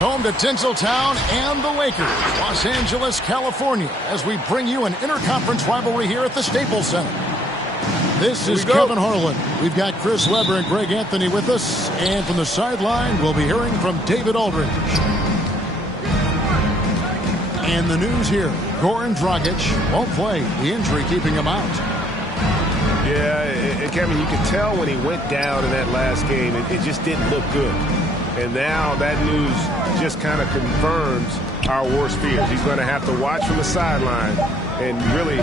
Home to Tinseltown and the Lakers, Los Angeles, California, as we bring you an interconference rivalry here at the Staples Center. This is Kevin Harlan. We've got Chris Webber and Greg Anthony with us, and from the sideline, we'll be hearing from David Aldridge. And the news here, Goran Dragic won't play, the injury keeping him out. Yeah, Kevin, you could tell when he went down in that last game, it just didn't look good. And now that news just kind of confirms our worst fears. He's going to have to watch from the sideline, and really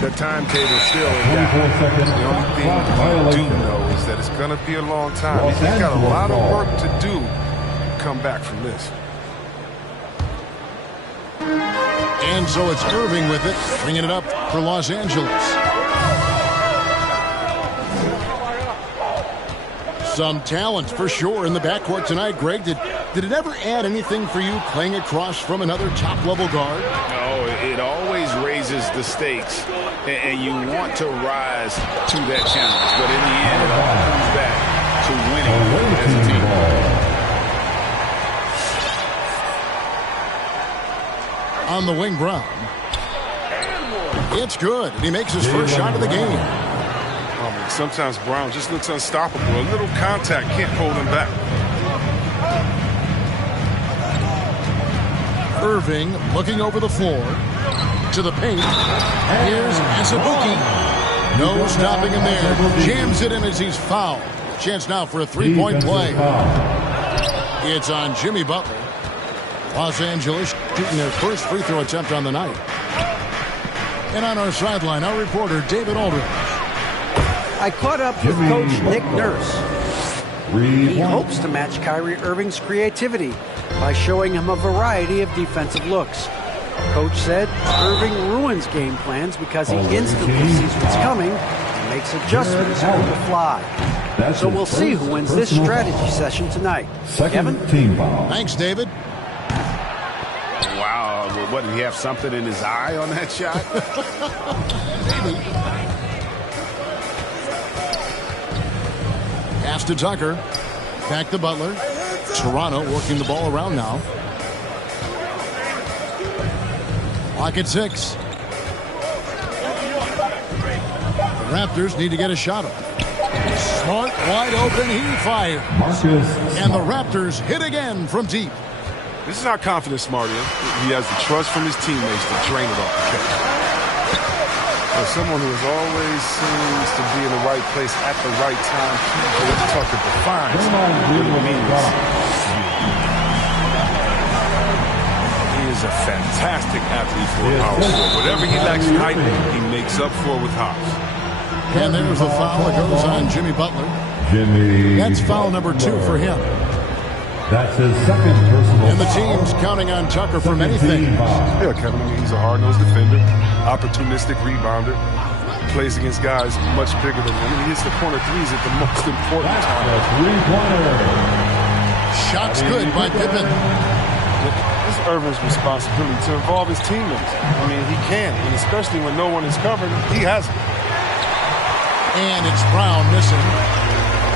the timetable still in doubt. The only thing we do know is that it's going to be a long time. He's got a lot of work to do to come back from this. And so it's Irving with it, bringing it up for Los Angeles. Some talent for sure in the backcourt tonight, Greg. Did it ever add anything for you playing across from another top-level guard? Oh, it always raises the stakes, and you want to rise to that challenge. But in the end, it all comes back to winning as a team. On the wing, Brown. It's good. He makes his first shot of the game. Oh, man, sometimes Brown just looks unstoppable. A little contact can't hold him back. Irving looking over the floor to the paint. Here's Azubuike. No stopping him there. Jams it in as he's fouled. Chance now for a three-point play. It's on Jimmy Butler. Los Angeles shooting their first free throw attempt on the night. And on our sideline, our reporter David Aldridge. I caught up with Coach Nick Nurse. He hopes to match Kyrie Irving's creativity by showing him a variety of defensive looks. Coach said Irving ruins game plans because he instantly sees what's coming and makes adjustments on the fly. So we'll see who wins this strategy session tonight. Kevin? Thanks, David. Wow, what, did he have something in his eye on that shot? Maybe. Pass to Tucker. Back to Butler. Toronto working the ball around now. Clock at 6. The Raptors need to get a shot up. Smart, wide open, he fired. And the Raptors hit again from deep. This is how confident Smart is. He has the trust from his teammates to drain it off the catch. As someone who always seems to be in the right place at the right time, Tucker defines what it means. He is a fantastic athlete for a power forward. Whatever he lacks in height, he makes up for with hops. And there's the foul that goes on Jimmy Butler. That's foul number 2 for him. That's his second personal. And the team's counting on Tucker for many things. Yeah, Kevin, he's a hard-nosed defender, opportunistic rebounder, plays against guys much bigger than him. He hits the corner threes at the most important time. Shots good by Pippen. It's Irving's responsibility to involve his teammates. I mean, he can, and especially when no one is covering, he has it. And it's Brown missing.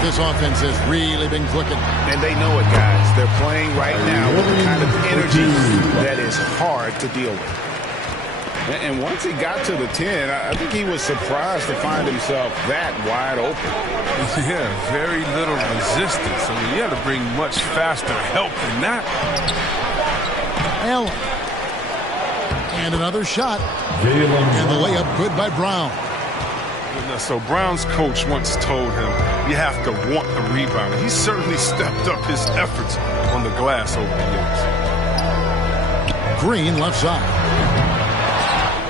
This offense has really been clicking. And they know it, guys. They're playing right now with the kind of energy that is hard to deal with. And once he got to the 10, I think he was surprised to find himself that wide open. Yeah, very little resistance. I mean, you had to bring much faster help than that. Allen. And another shot. And the layup good by Brown. So Brown's coach once told him, you have to want the rebound. He certainly stepped up his efforts on the glass over the years. Green left side.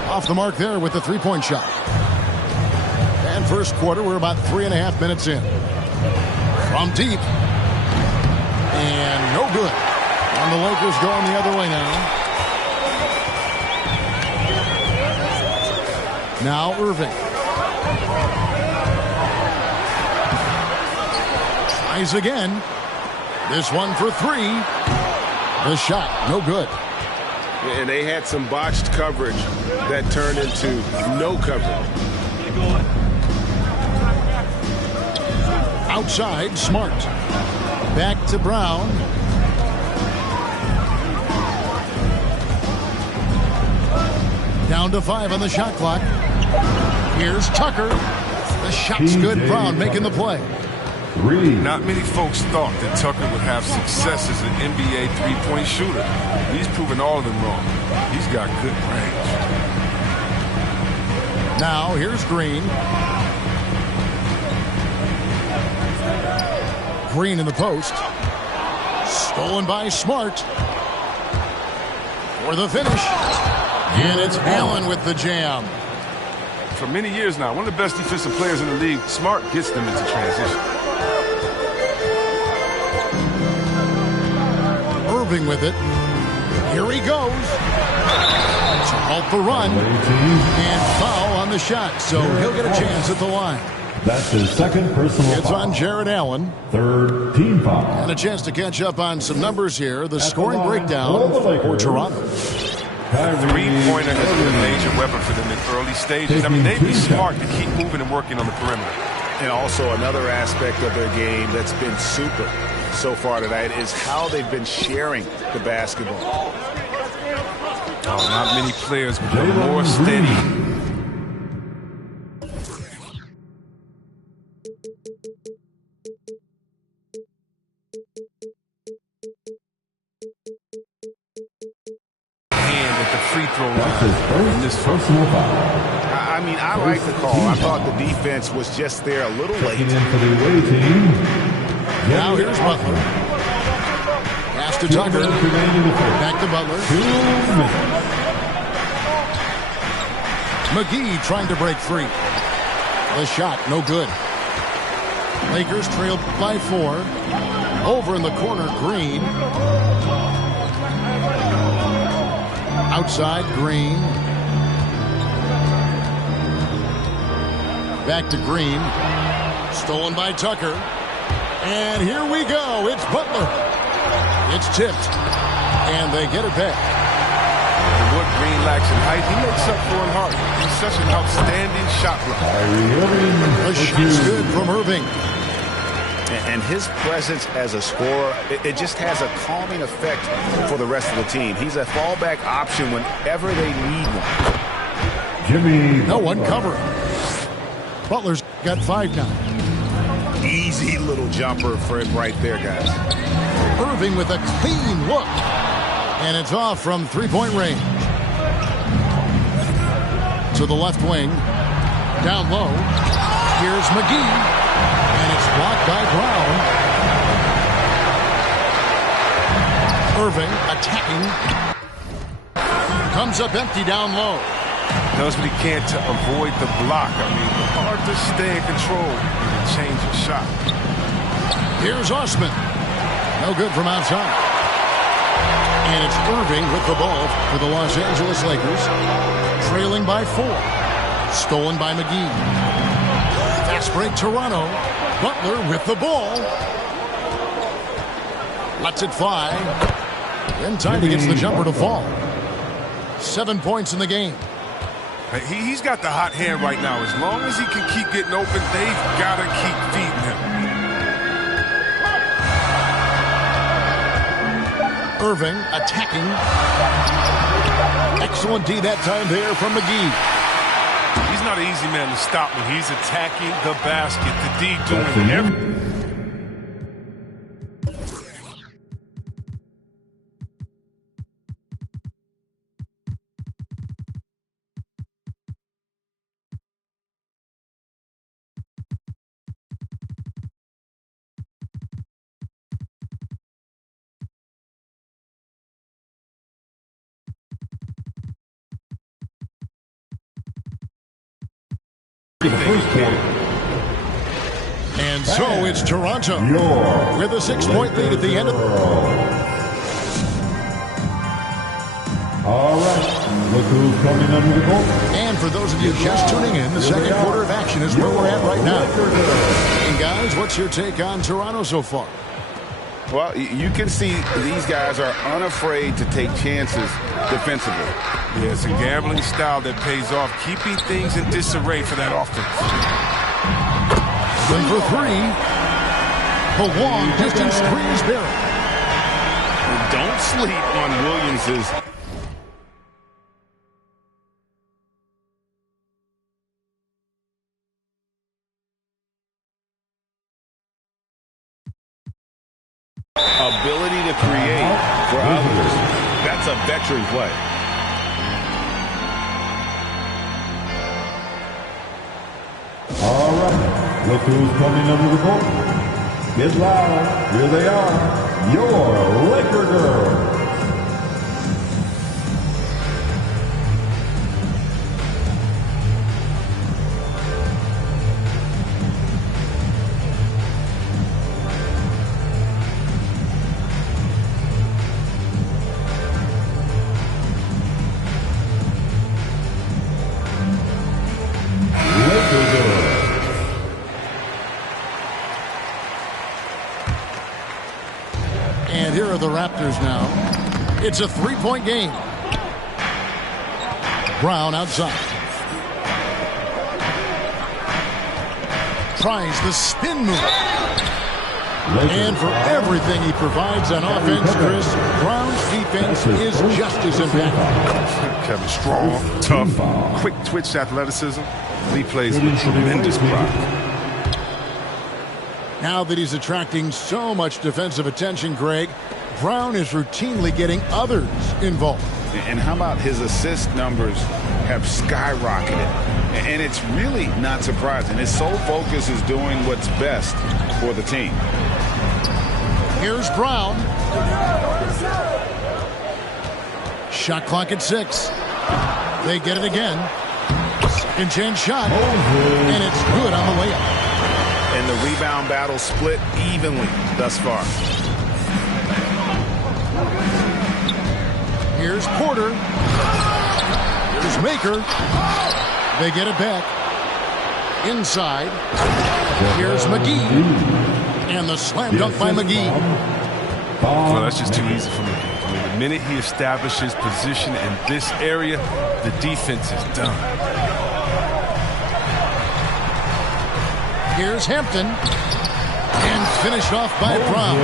Off the mark there with the three-point shot. And first quarter, we're about 3.5 minutes in. From deep. And no good. And the Lakers going the other way now. Now Irving. Tries again. This one for three. The shot, no good. And they had some botched coverage that turned into no coverage. Outside, Smart. Back to Brown. Down to 5 on the shot clock. Here's Tucker. The shot's good. Brown making the play. Not many folks thought that Tucker would have success as an NBA three-point shooter. He's proven all of them wrong. He's got good range. Now here's Green. Green in the post. Stolen by Smart. For the finish. And it's Allen with the jam. For many years now, one of the best defensive players in the league. Smart gets them into transition. Irving with it. Here he goes. To halt the run. And foul on the shot. So he'll get a chance at the line. That's his second personal It's foul. on Jared Allen. Third team foul. And a chance to catch up on some numbers here. The scoring breakdown for Toronto. Three-pointer has been a major weapon for them in early stages. I mean, they'd be smart to keep moving and working on the perimeter. And also another aspect of their game that's been super so far tonight is how they've been sharing the basketball. Oh, not many players become more steady. Free throw line in this personal foul. I mean, I like the call. I thought the defense was just there a little late. In for the away team. Now here's Butler. Pass to Tucker. Back to Butler. 2 minutes. McGee trying to break free. The shot, no good. Lakers trailed by 4. Over in the corner, Green. Outside, Green. Back to Green. Stolen by Tucker. And here we go. It's Butler. It's tipped. And they get it back. And what Green lacks in height, he makes up for in heart. He's such an outstanding shot blocker. The shot's good from Irving. And his presence as a scorer, it just has a calming effect for the rest of the team. He's a fallback option whenever they need one. Jimmy. No one covering. Butler's got 5 now. Easy little jumper for him right there, guys. Irving with a clean look. And it's off from three-point range. To the left wing. Down low. Here's McGee. And it's blocked by Brown. Irving attacking. Comes up empty down low. Does what he can to avoid the block. I mean, hard to stay in control and change your shot. Here's Osman. No good from outside. And it's Irving with the ball for the Los Angeles Lakers. Trailing by 4. Stolen by McGee. Fast break Toronto. Butler with the ball. Lets it fly. In time he gets the jumper to fall. 7 points in the game. He's got the hot hand right now. As long as he can keep getting open, they've got to keep feeding him. Irving attacking. Excellent D that time there from McGee. He's not an easy man to stop when he's attacking the basket. The D doing everything. And so it's Toronto with a 6-point lead at the end of the... All right, look who's coming under the goal. And for those of you just tuning in, the second quarter of action is where we're at right now. And guys, what's your take on Toronto so far? Well, you can see these guys are unafraid to take chances defensively. Yeah, it's a gambling style that pays off, keeping things in disarray for that offense. And for three, the long distance three is buried. Don't sleep on Williams's ability to create for others. That's a veteran play. All right, look who's coming under the goal. Get loud, here they are, your Laker girls. And here are the Raptors now. It's a three-point game. Brown outside. Tries the spin move. And for everything he provides on offense, Chris, Brown's defense is just as impactful. Kevin, strong, tough, quick twitch athleticism. He plays with tremendous pride. Now that he's attracting so much defensive attention, Greg, Brown is routinely getting others involved. And how about his assist numbers have skyrocketed? And it's really not surprising. His sole focus is doing what's best for the team. Here's Brown. Shot clock at 6. They get it again. Second chance shot. And it's good on the layup. And the rebound battle split evenly thus far. Here's Porter. Here's Maker. They get it back. Inside. Here's McGee. And the slam dunk by McGee. Well, that's just too easy for McGee. I mean, the minute he establishes position in this area, the defense is done. Here's Hampton. And finished off by Brown.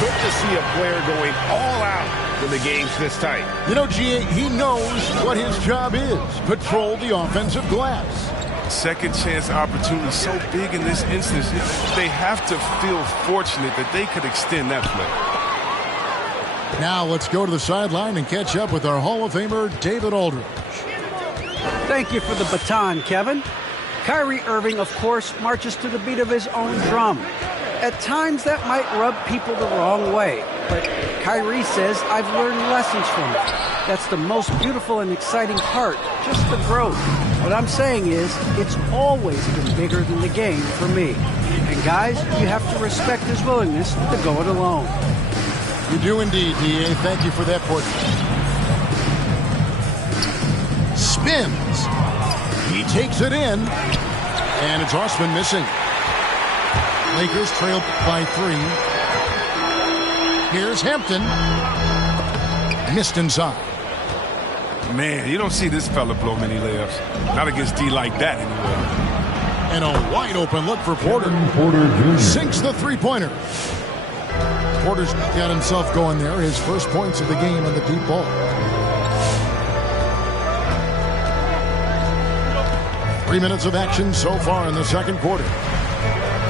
Good to see a player going all out when the game's this tight. You know, G.A., he knows what his job is. Patrol the offensive glass. Second chance opportunity so big in this instance. They have to feel fortunate that they could extend that play. Now let's go to the sideline and catch up with our Hall of Famer, David Aldridge. Thank you for the baton, Kevin. Kyrie Irving, of course, marches to the beat of his own drum. At times, that might rub people the wrong way. But Kyrie says, I've learned lessons from it. That's the most beautiful and exciting part, just the growth. What I'm saying is, it's always been bigger than the game for me. And guys, you have to respect his willingness to go it alone. You do indeed, D.A. Thank you for that portrait. Spins. He takes it in. And it's Osman missing. Lakers trail by 3. Here's Hampton. Missed inside. Man, you don't see this fella blow many layups. Not against D like that anyway. And a wide open look for Porter. Sinks the three-pointer. Porter's got himself going there. His first points of the game on the deep ball. Three minutes of action so far in the second quarter.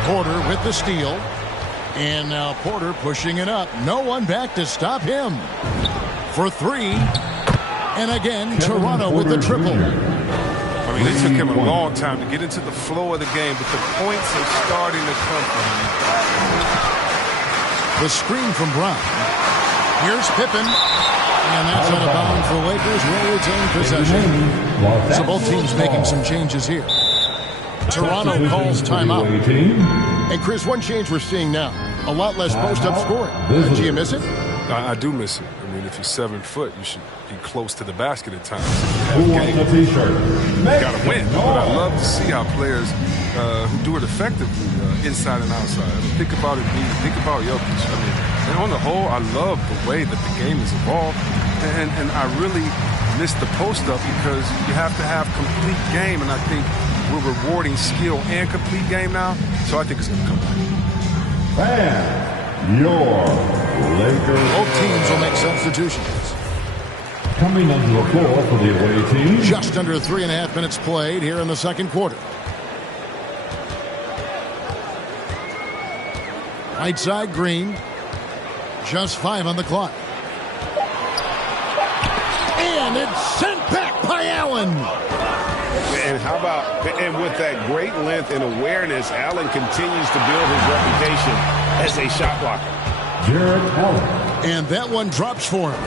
Porter with the steal. And now Porter pushing it up. No one back to stop him. For 3. And again, Toronto with the triple. I mean, it took him a long time to get into the flow of the game, but the points are starting to come from him. The screen from Brown. Here's Pippen. And that's out of bounds. The Lakers will retain possession. So both teams making some changes here. Toronto calls timeout. And Chris, one change we're seeing now, a lot less post-up scoring. Do you miss it? I do miss it. I mean, if you're 7 foot, you should be close to the basket at times. Who wants a t-shirt? You gotta win. But I love to see how players who do it effectively, inside and outside. I mean, think about it, think about Jokic. I mean, and on the whole, I love the way that the game has evolved, and I really miss the post-up because you have to have complete game, and I think we're rewarding skill and complete game now, so I think it's going to come back. And your Lakers. Both teams will make substitutions. Coming onto the floor for the away team. Just under 3.5 minutes played here in the second quarter. Right side, Green. Just 5 on the clock. And it's sent back by Allen. And how about, and with that great length and awareness, Allen continues to build his reputation as a shot blocker. Jared Allen. And that one drops for him.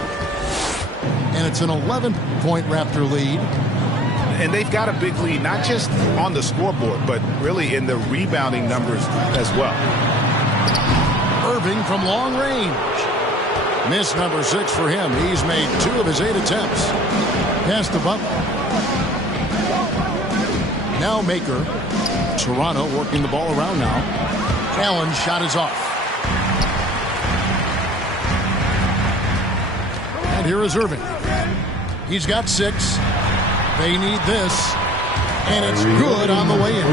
And it's an 11-point Raptor lead. And they've got a big lead, not just on the scoreboard, but really in the rebounding numbers as well. Irving from long range. Miss number 6 for him. He's made 2 of his 8 attempts. Pass to Butler. Now Maker. Toronto working the ball around now. Allen's shot is off. And here is Irving. He's got 6. They need this. And it's good on the way in.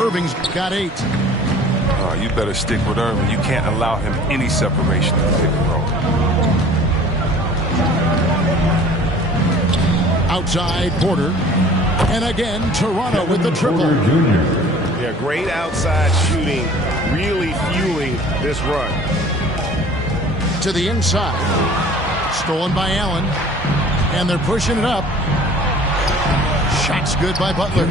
Irving's got 8. You better stick with Irving. You can't allow him any separation in the pick and roll. Outside, Porter. And again, Toronto with the triple. Yeah, great outside shooting, really fueling this run. To the inside. Stolen by Allen. And they're pushing it up. Shot's good by Butler.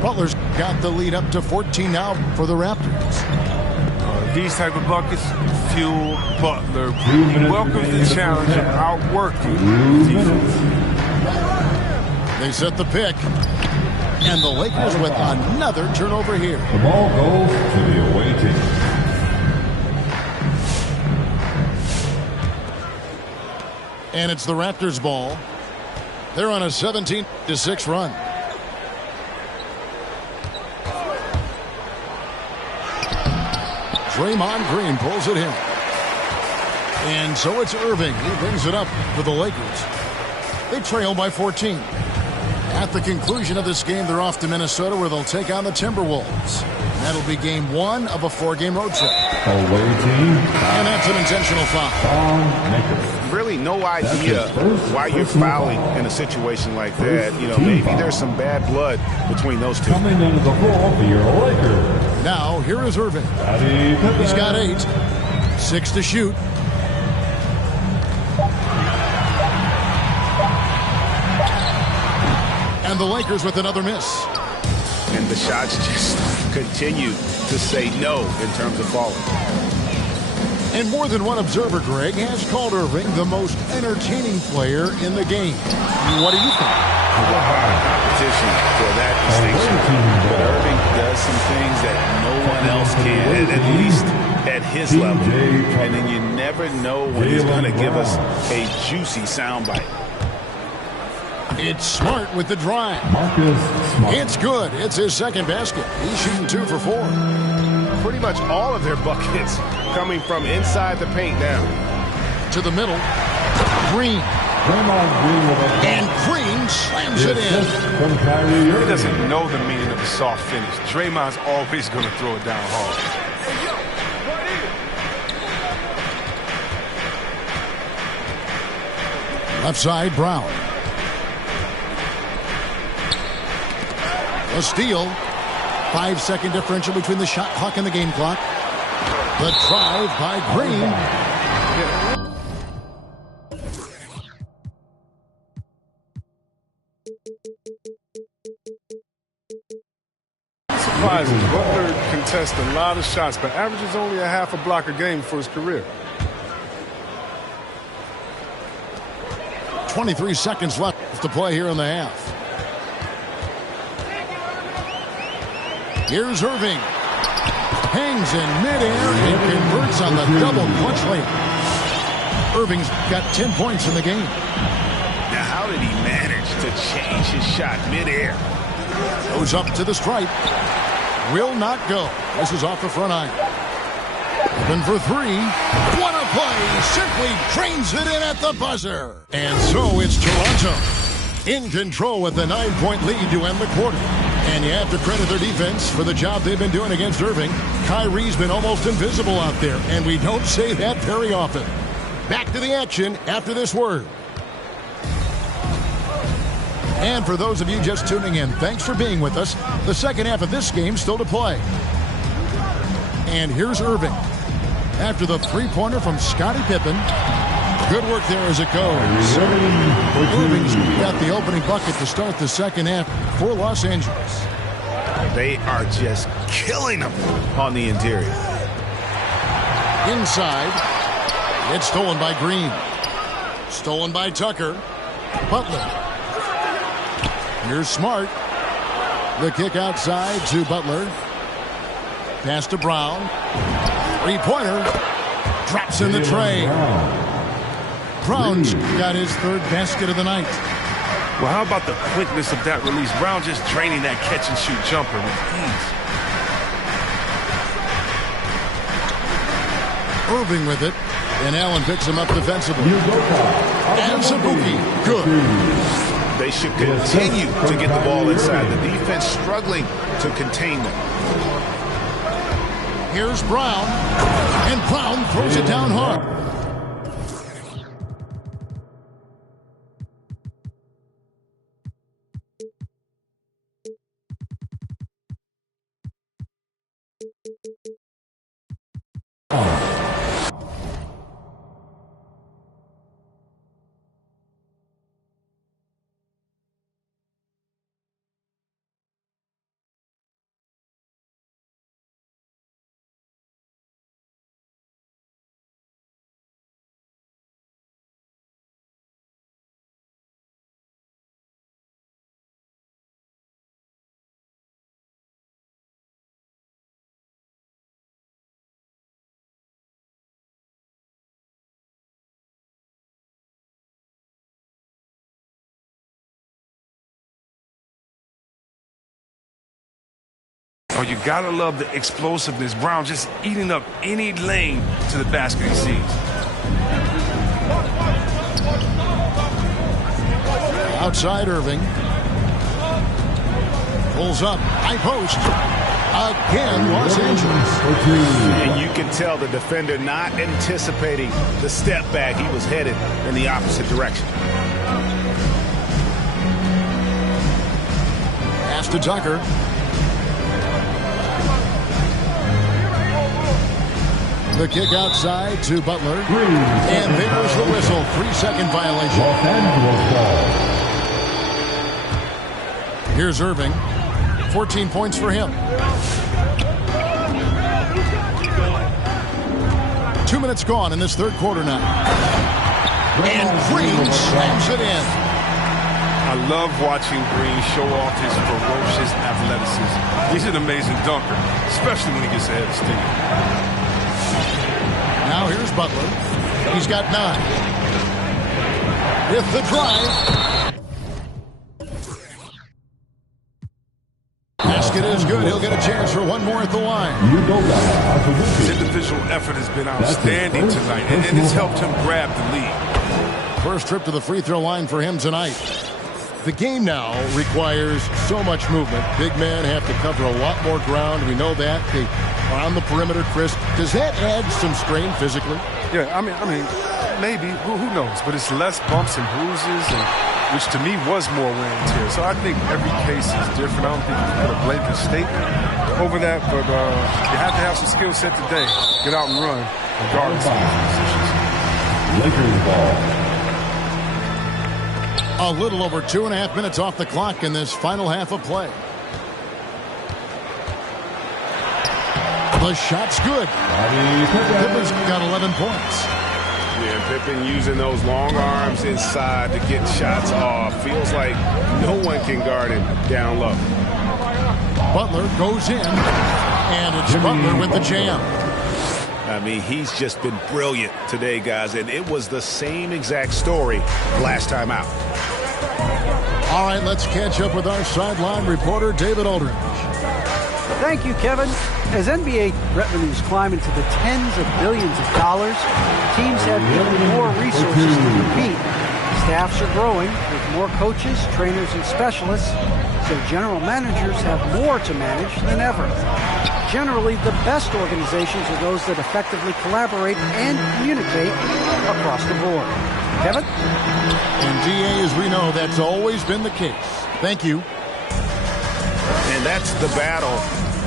Butler's got the lead up to 14 now for the Raptors. These type of buckets fuel Butler. He welcomes the challenge of outworking defense. They set the pick. And the Lakers with another turnover here. The ball goes to the away team. And it's the Raptors' ball. They're on a 17-6 run. Draymond Green pulls it in. And so it's Irving. He brings it up for the Lakers. They trail by 14. At the conclusion of this game, they're off to Minnesota where they'll take on the Timberwolves. That'll be game 1 of a 4-game road trip. Away team. And that's an intentional foul. Really no idea why you're fouling in a situation like that. You know, maybe there's some bad blood between those two. Coming into the floor for your Lakers. Now, here is Irving. He's got 8. 6 to shoot. And the Lakers with another miss. And the shots just continue to say no in terms of falling. And more than one observer, Greg, has called Irving the most entertaining player in the game. What do you think? Competition for that distinction. But Irving does some things that no one else can, at least at his level. And then you never know when he's going to give us a juicy soundbite. It's Smart with the drive. It's good. It's his second basket. He's shooting 2 for 4. Pretty much all of their buckets coming from inside the paint now. To the middle. Green. And Green slams it in. He doesn't know the meaning of a soft finish. Draymond's always going to throw it down hard. Left side, Brown. A steal. 5-second differential between the shot clock and the game clock. The drive by Green. Surprising. Butler contests a lot of shots, but averages only a half a block a game for his career. 23 seconds left to play here in the half. Here's Irving. Hangs in midair and converts on the double clutch layup. Irving's got 10 points in the game. Now, how did he manage to change his shot midair? Goes up to the stripe. Will not go. This is off the front iron. Open for three. What a play. Simply drains it in at the buzzer. And so it's Toronto in control with a 9-point lead to end the quarter. And you have to credit their defense for the job they've been doing against Irving. Kyrie's been almost invisible out there, and we don't say that very often. Back to the action after this word. And for those of you just tuning in, thanks for being with us. The second half of this game still to play. And here's Irving. After the three-pointer from Scottie Pippen. Good work there as it goes. Irving's got the opening bucket to start the second half for Los Angeles. They are just killing them on the interior. Inside. It's stolen by Green. Stolen by Tucker. Butler. Here's Smart. The kick outside to Butler. Pass to Brown. Three-pointer. Drops in the tray. Brown's got his third basket of the night. Well, how about the quickness of that release? Brown just draining that catch-and-shoot jumper with ease. Irving with it. And Allen picks him up defensively. And Sabuki. Good. They should continue to get the ball inside. The defense struggling to contain them. Here's Brown. And Brown throws it down hard. Oh, you gotta love the explosiveness. Brown just eating up any lane to the basket he sees. Outside Irving. Pulls up. High post. Again, Los Angeles. And you can tell the defender not anticipating the step back. He was headed in the opposite direction. Pass to Tucker. The kick outside to Butler. And there's the whistle. 3-second violation. Los Angeles ball. Here's Irving. 14 points for him. 2 minutes gone in this third quarter now. And Green slams it in. I love watching Green show off his ferocious athleticism. He's an amazing dunker, especially when he gets ahead of steam. Now here's Butler. He's got 9. With the drive. Basket is good. He'll get a chance for one more at the line. His individual effort has been outstanding tonight, and it's helped him grab the lead. First trip to the free throw line for him tonight. The game now requires so much movement. Big men have to cover a lot more ground. We know that. They are on the perimeter, Chris. Does that add some strain physically? Yeah, I mean, maybe. Who knows? But it's less bumps and bruises, which to me was more wear and tear. So I think every case is different. I don't think you can put a blanket statement over that, but you have to have some skill set today. Get out and run, regardless of the positions. Lakers ball. A little over 2.5 minutes off the clock in this final half of play. The shot's good. Pippen's got 11 points. Yeah, Pippen using those long arms inside to get shots off. Feels like no one can guard him down low. Butler goes in, and it's Butler with the jam. I mean, he's just been brilliant today, guys, and it was the same exact story last time out. All right, let's catch up with our sideline reporter, David Aldridge. Thank you, Kevin. As NBA revenues climb into the tens of billions of dollars, teams have even more resources to compete. Staffs are growing with more coaches, trainers, and specialists, so general managers have more to manage than ever. Generally, the best organizations are those that effectively collaborate and communicate across the board. Kevin? And DA, as we know, that's always been the case. Thank you. And that's the battle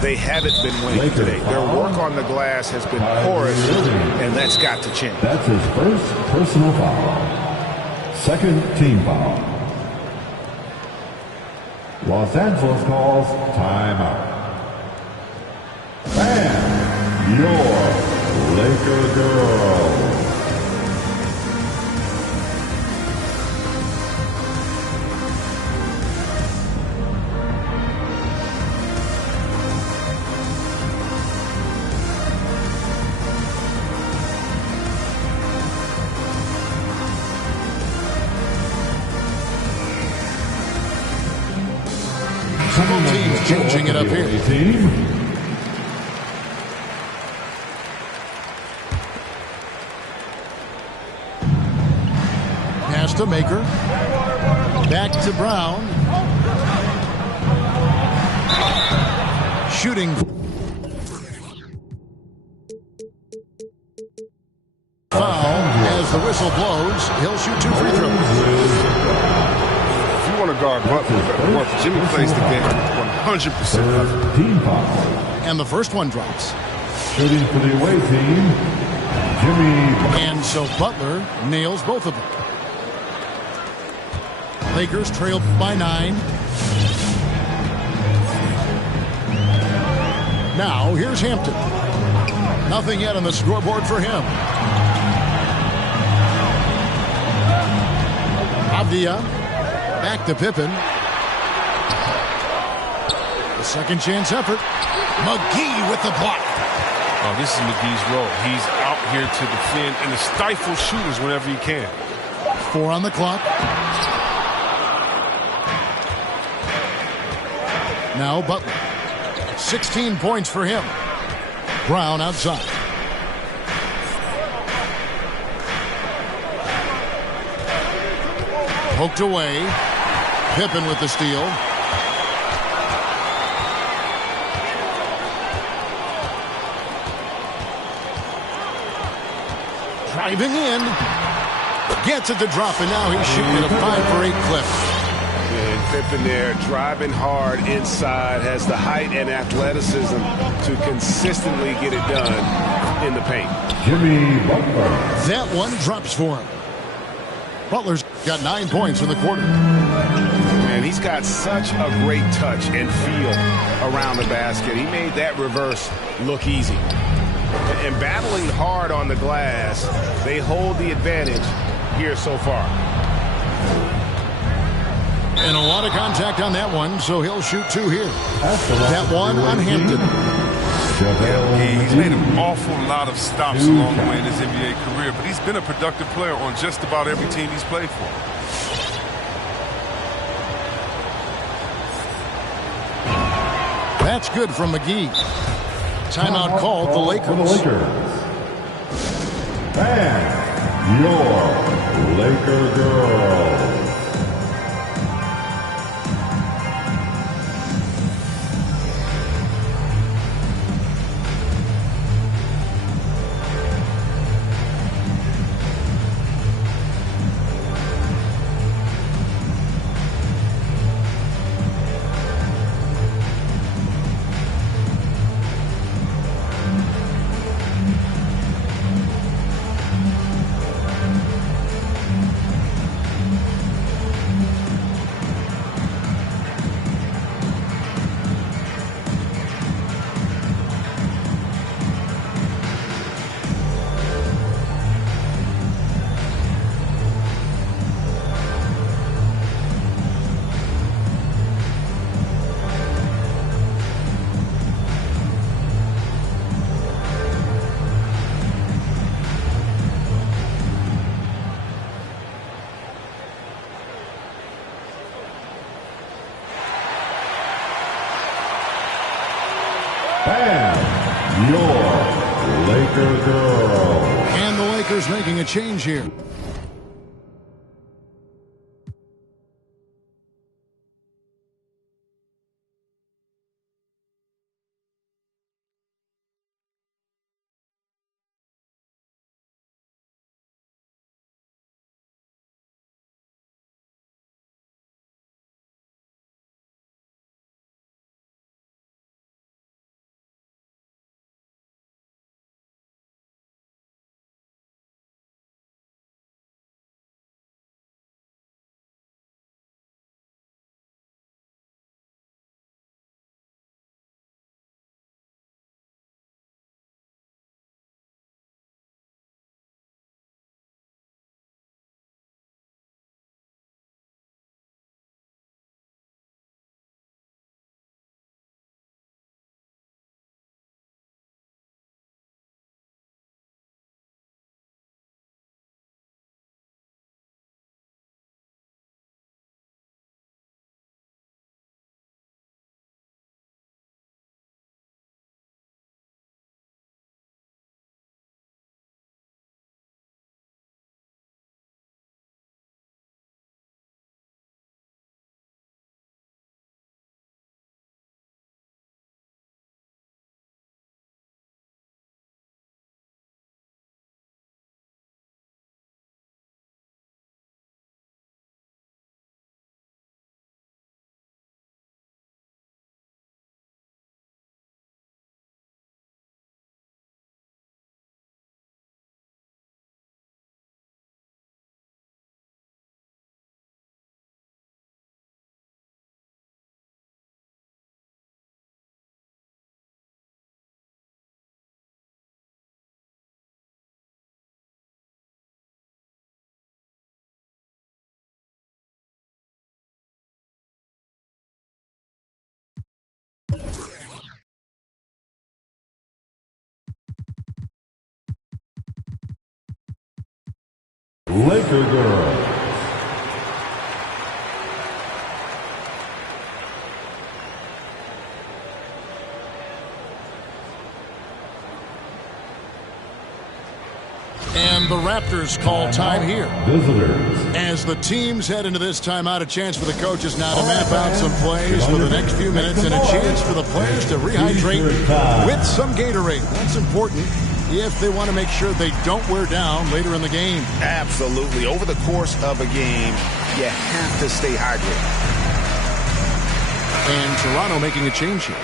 they haven't been winning today. Their work on the glass has been porous, and that's got to change. That's his first personal foul. Second team foul. Los Angeles calls timeout. And your Laker girl. Both teams changing it up here. Pass to Maker. Back to Brown. Shooting. Foul as the whistle blows. He'll shoot 2 free throws. If you want to guard Butler, Jimmy plays the game 100%. Team foul. And the first one drops. Shooting for the away team, Jimmy. And so Butler nails both of them. Lakers trail by 9. Now here's Hampton. Nothing yet on the scoreboard for him. Avdia back to Pippen. The second chance effort. McGee with the block. Oh, this is McGee's role. He's out here to defend and to stifle shooters whenever he can. 4 on the clock. Now Butler. 16 points for him. Brown outside. Poked away. Pippen with the steal. Driving in. Gets it to drop, and now he's shooting at a 5 for 8 clip. And Pippen there driving hard inside, has the height and athleticism to consistently get it done in the paint. Jimmy Butler. That one drops for him. Butler's got 9 points in the quarter. Man, he's got such a great touch and feel around the basket. He made that reverse look easy. And battling hard on the glass, they hold the advantage here so far. And a lot of contact on that one, so he'll shoot 2 here. That one on Hampton. Yeah, he's made an awful lot of stops along the way in his NBA career, but he's been a productive player on just about every team he's played for. That's good from McGee. Timeout called the Lakers. And your Laker girl. your Laker girl. And the Lakers making a change here. Laker girl. And the Raptors call time here. Visitors. As the teams head into this timeout, a chance for the coaches now to map out some plays for the next few minutes and a chance for the players to rehydrate with some Gatorade. That's important if they want to make sure they don't wear down later in the game. Absolutely. Over the course of a game, you have to stay hydrated. And Toronto making a change here.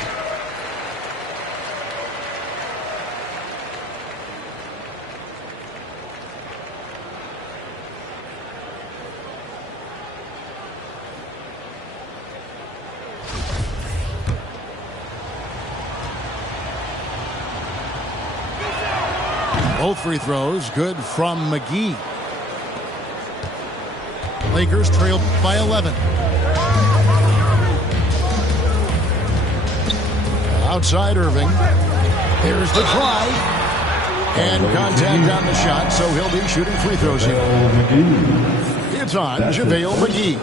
Both free throws good from McGee. Lakers trailed by 11. Outside Irving. There's the drive. And contact on the shot, so he'll be shooting free throws here. It's on JaVale McGee.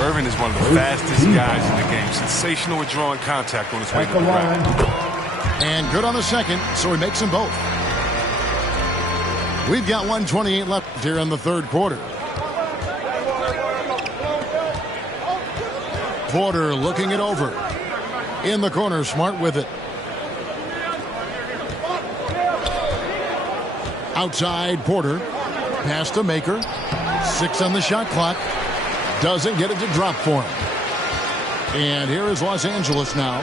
Irving is one of the fastest guys in the game. Sensational at drawing contact on his way to the rim. And good on the second, so he makes them both. We've got 1:28 left here in the third quarter. Porter looking it over. In the corner, Smart with it. Outside Porter. Pass to Maker. 6 on the shot clock. Doesn't get it to drop for him. And here is Los Angeles now.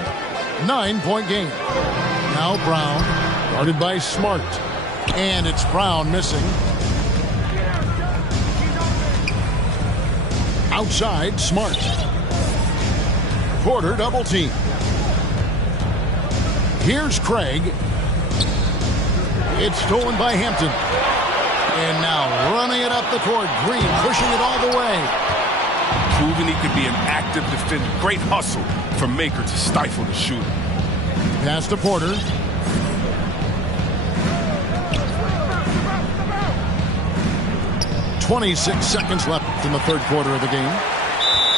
9-point game. Now Brown. Guarded by Smart. And it's Brown missing. Outside, Smart. Porter double team. Here's Craig. It's stolen by Hampton. And now running it up the court. Green pushing it all the way. Proving he could be an active defender. Great hustle from Maker to stifle the shooter. Pass to Porter. .26 seconds left in the third quarter of the game.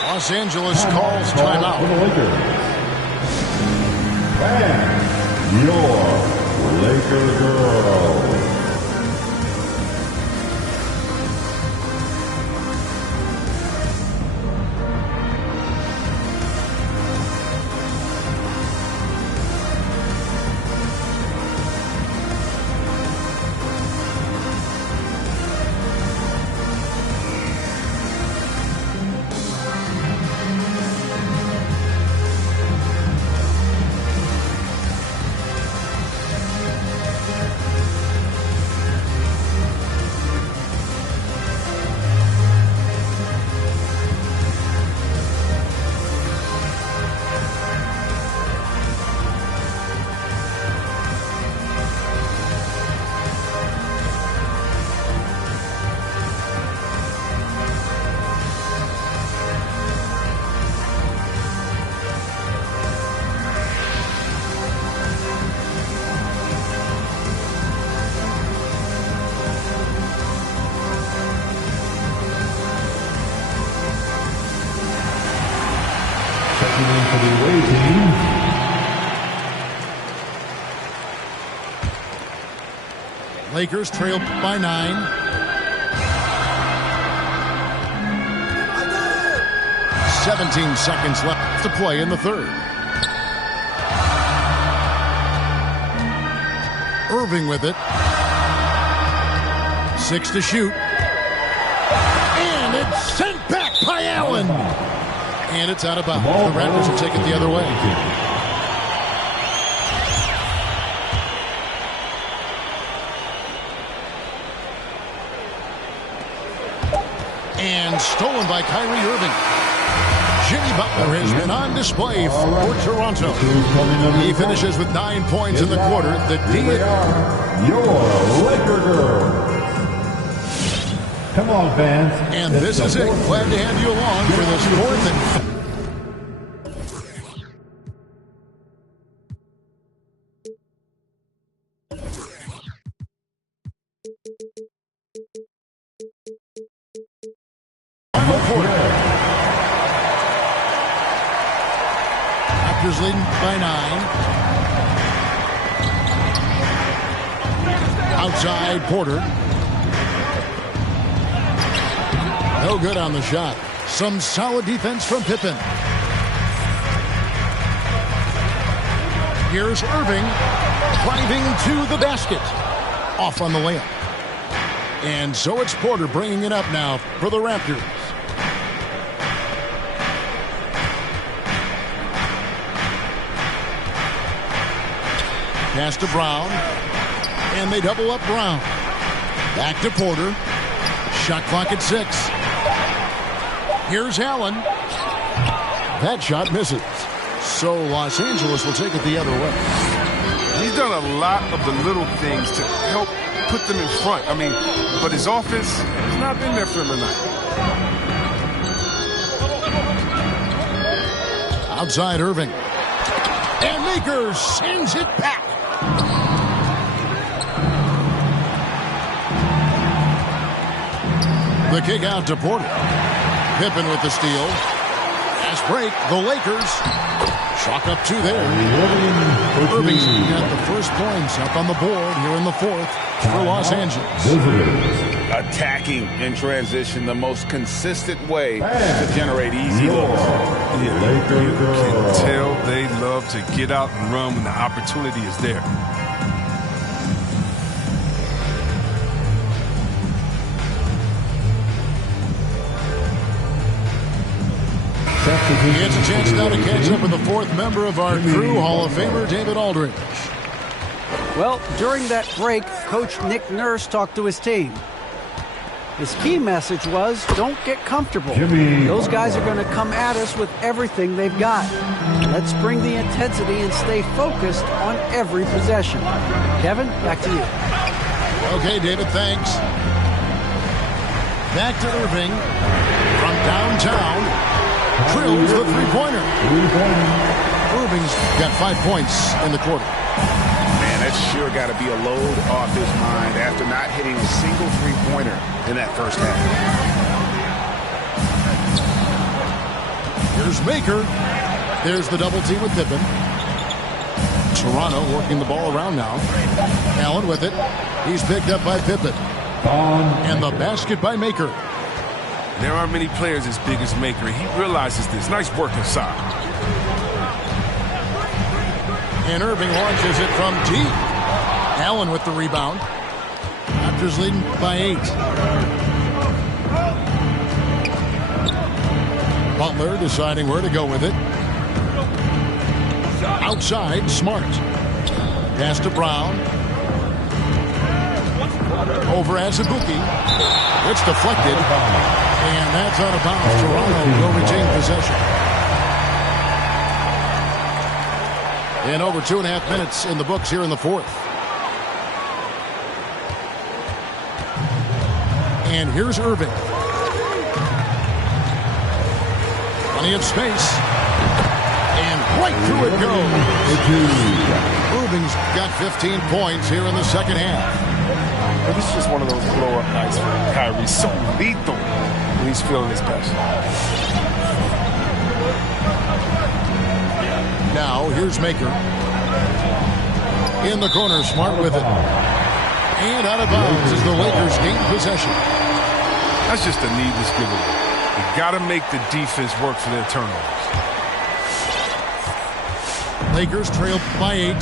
Los Angeles calls timeout. your Laker girl. For the away team, Lakers trail by 9. 17 seconds left to play in the third. Irving with it. 6 to shoot. And it's sent back by Allen. And it's out of bounds. The Raptors will take it the other way. And stolen by Kyrie Irving. Jimmy Butler has been on display for Toronto. He finishes with 9 points in the quarter. The your Laker girl. Come on, fans. And this is it. Glad to have you along for this fourth and final quarter. Raptors leading by 9. Outside Porter. No good on the shot. Some solid defense from Pippen. Here's Irving driving to the basket. Off on the layup. And so it's Porter bringing it up now for the Raptors. Pass to Brown. And they double up Brown. Back to Porter. Shot clock at 6. Here's Allen. That shot misses. So Los Angeles will take it the other way. He's done a lot of the little things to help put them in front. I mean, but his offense has not been there for him tonight. Outside Irving. And Lakers sends it back. The kick out to Porter. Pippen with the steal. Fast break. The Lakers chalk up 2 there. Irving's got the first points up on the board here in the fourth for Los Angeles. Attacking in transition, the most consistent way to generate easy looks. Yeah, you can tell they love to get out and run when the opportunity is there. He gets a chance now to catch up with the fourth member of our crew, Hall of Famer David Aldridge. Well, during that break, Coach Nick Nurse talked to his team. His key message was, don't get comfortable. Those guys are going to come at us with everything they've got. Let's bring the intensity and stay focused on every possession. Kevin, back to you. Okay, David, thanks. Back to Irving from downtown. Drills the three-pointer. Irving's got 5 points in the quarter. Man, that's sure got to be a load off his mind after not hitting a single three-pointer in that first half. Here's Baker. There's the double team with Pippen. Toronto working the ball around now. Allen with it. He's picked up by Pippen. And the basket by Maker. There aren't many players as big as Maker. He realizes this. Nice work inside. And Irving launches it from deep. Allen with the rebound. Raptors leading by 8. Butler deciding where to go with it. Outside, Smart. Pass to Brown. Over Azubuike. It's deflected. And that's out of bounds. Toronto will retain possession. And over 2.5 minutes in the books here in the fourth. And here's Irving. Plenty of space. And right through it goes. Irving's got 15 points here in the second half. But this is just one of those blow-up nights for Kyrie. So lethal when he's feeling his best. Now, here's Maker. In the corner, Smart with it. And out of bounds as the Lakers gain possession. That's just a needless giveaway. You got to make the defense work for their turnovers. Lakers trail by 8.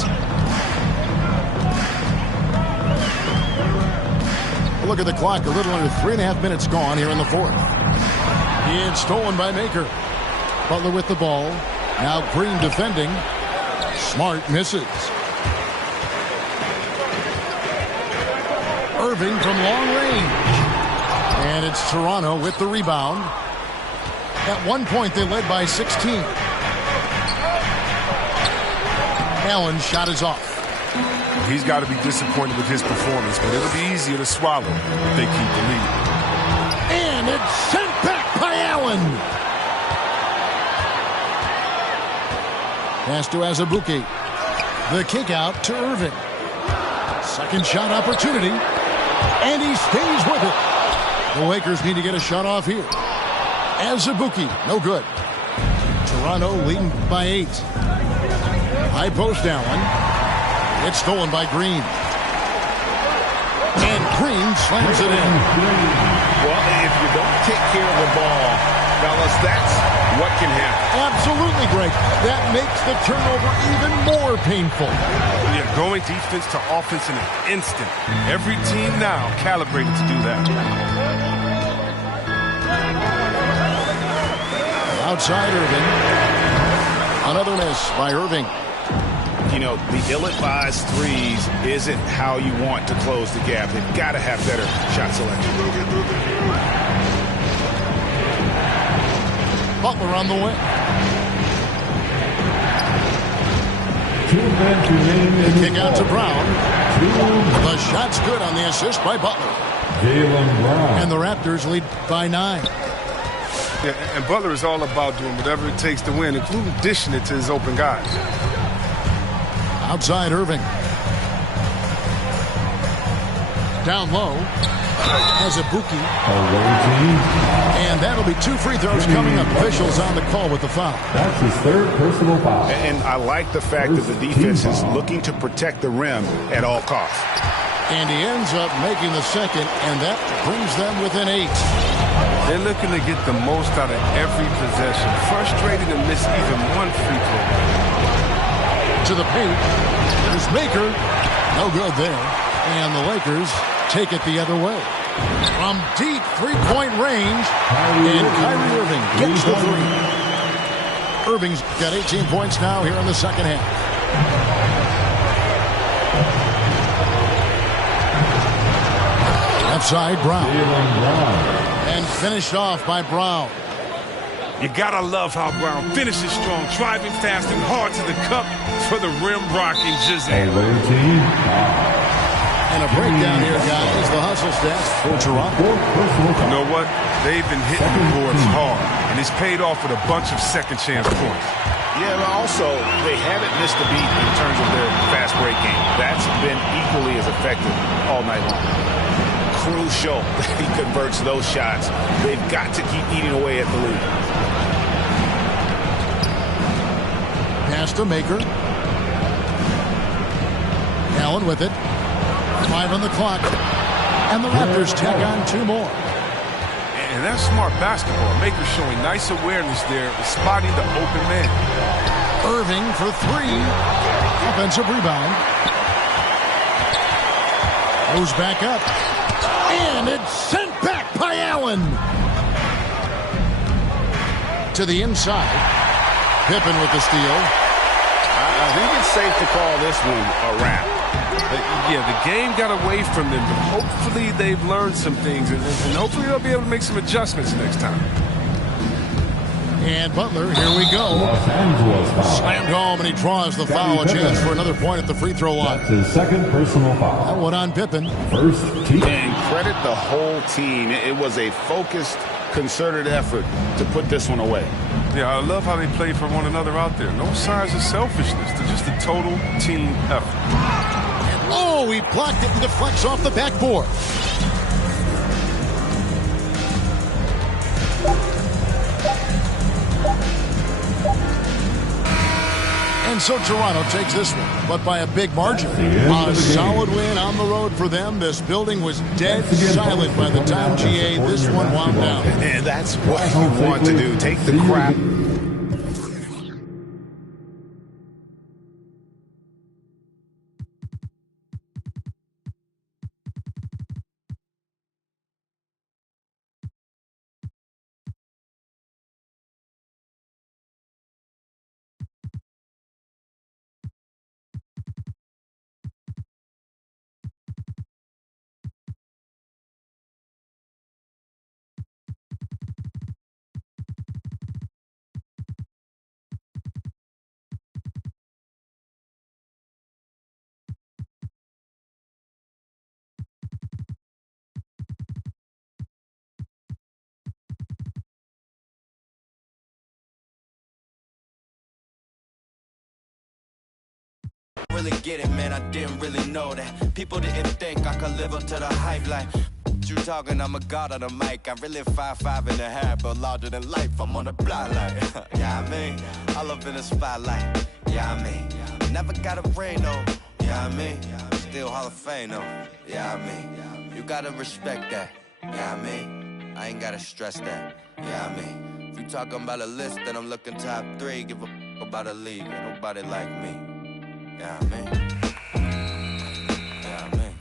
Look at the clock. A little under 3.5 minutes gone here in the fourth. It's stolen by Maker. Butler with the ball. Now Green defending. Smart misses. Irving from long range. And it's Toronto with the rebound. At one point, they led by 16. Allen's shot is off. He's got to be disappointed with his performance, but it'll be easier to swallow if they keep the lead. And it's sent back by Allen. Pass to Azubuike. The kick out to Irving. Second shot opportunity. And he stays with it. The Lakers need to get a shot off here. Azubuike, no good. Toronto leading by 8. High post Allen. It's stolen by Green. And Green slams it in. Well, if you don't take care of the ball, fellas, that's what can happen. Absolutely, Greg. That makes the turnover even more painful. Yeah, going defense to offense in an instant. Every team now calibrated to do that. Outside Irving. Another miss by Irving. You know, the ill-advised threes isn't how you want to close the gap. They've got to have better shot selection. Butler on the wing. The kick out to Brown. The shot's good on the assist by Butler. And the Raptors lead by 9. Yeah, and Butler is all about doing whatever it takes to win, including dishing it to his open guys. Outside Irving. Down low. Azubuike. And that'll be 2 free throws coming up. Officials on the call with the foul. That's his third personal foul. And I like the fact that the defense is looking to protect the rim at all costs. And he ends up making the second, and that brings them within 8. They're looking to get the most out of every possession. Frustrated to miss even one free throw. To the paint. There's Maker. No good there. And the Lakers take it the other way. From deep three-point range. And Kyrie Irving gets the 3. Irving's got 18 points now here in the second half. Left side, Brown. And finished off by Brown. You gotta love how Brown finishes strong, driving fast and hard to the cup for the rim-rocking Giselle. And a breakdown here, guys. The hustle stats for Toronto. You know what? They've been hitting the boards hard, and it's paid off with a bunch of second-chance points. Yeah, but also, they haven't missed a beat in terms of their fast break game. That's been equally as effective all night long. Crucial that he converts those shots. They've got to keep eating away at the lead. Pass to Maker. run with it. 5 on the clock. And the Raptors tack on 2 more. And that's smart basketball. Maker showing nice awareness there, spotting the open man. Irving for 3. Offensive rebound. Goes back up. And it's sent back by Allen. To the inside. Pippen with the steal. I think it's safe to call this one a wrap. Yeah, the game got away from them, but hopefully they've learned some things, and hopefully they'll be able to make some adjustments next time. And Butler, here we go. Slammed home, and he draws the foul. A chance for another point at the free throw line. That's his second personal foul. That one on Pippen. First team. And credit the whole team. It was a focused, concerted effort to put this one away. Yeah, I love how they play for one another out there. No signs of selfishness. They're just a total team effort. Oh, he blocked it and deflects off the backboard. And so Toronto takes this one, but by a big margin. A solid win on the road for them. This building was dead silent by the time GA this one wound down. And that's what you want to do. Take the crap. Really get it, man, I didn't really know that. People didn't think I could live up to the hype like you talking, I'm a god on the mic. I'm really 5'5" and a half, but larger than life. I'm on the block like, yeah, I mean, all up in the spotlight, yeah, I mean, never got a ring though, yeah, I mean, still Hall of Fame though, yeah, I mean, you gotta respect that, yeah, I mean, I ain't gotta stress that, yeah, I mean, if you talking about a list, then I'm looking top 3, give a f about a league, ain't nobody like me. Yeah, I mean. Yeah, I mean.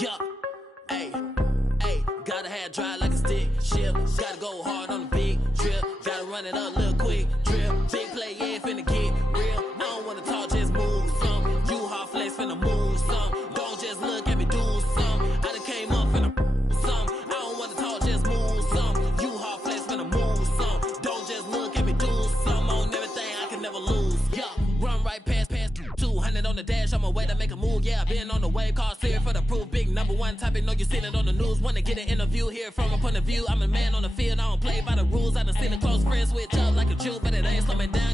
Yeah, hey, gotta have dry like a stick, ship, gotta go hard on the big trip, gotta run it up, little quick drip, big play, yeah, finna get real, I don't wanna talk, just move some, you hard flex, finna move some, don't just look at me, do some, I done came up, finna some, I don't wanna talk, just move some, you hard flex, finna move some, don't just look at me, do some, on everything, I can never lose, yeah, run right past 200 on the dash, on my way to make a move, yeah, been on the way, call clear for the proof, big #1 topic, know you seen it on the news, wanna get an interview here from a point of view, I'm a man on the field, I don't play by the rules, I done seen a close friend switch up like a Jew, but it ain't slow me down.